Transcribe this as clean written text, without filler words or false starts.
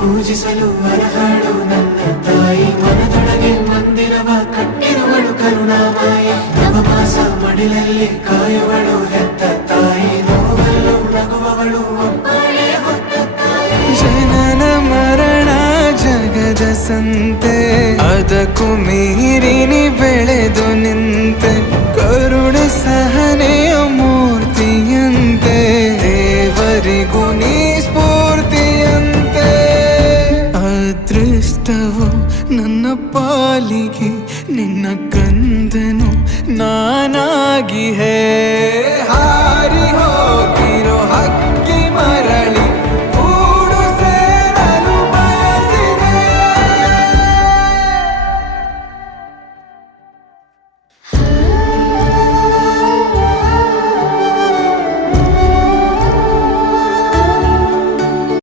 ಪೂಜಿಸಲು ಅರ್ಹಳು ನನ್ನ ತಾಯಿ. ಮನದೊಳಗೆ ಮಂದಿರವ ಕಟ್ಟಿರುವಳು ಕರುಣಾಮಾಯಿ. ನವಮಾಸ ಮಡಿಲಲ್ಲಿ ಕಾಯುವಳು ಹೆತ್ತ ತಾಯಿ. ನೋವಲ್ಲೂ ನಗುವವಳು ಒಬ್ಬಳೇ ಹೊತ್ತ ತಾಯಿ. ಜನನ ಮರಣ ಜಗದ ಸಂತೆ, ಅದಕ್ಕೂ ಮೀರಿನಿ ಬೆಳೆದು ನಿಂತೆ. ಕರುಣೆ ಸಹನೆಯ ಮೂರ್ತಿಯಂತೆ, ದೇವರಿಗೂ ನೀ ಸ್ಫೂರ್ತಿಯಂತೆ. ಅದೃಷ್ಟವು ನನ್ನ ಪಾಲಿಗೆ ನಿನ್ನ ಕಂದನು ನಾನಾಗಿ ಹೇ.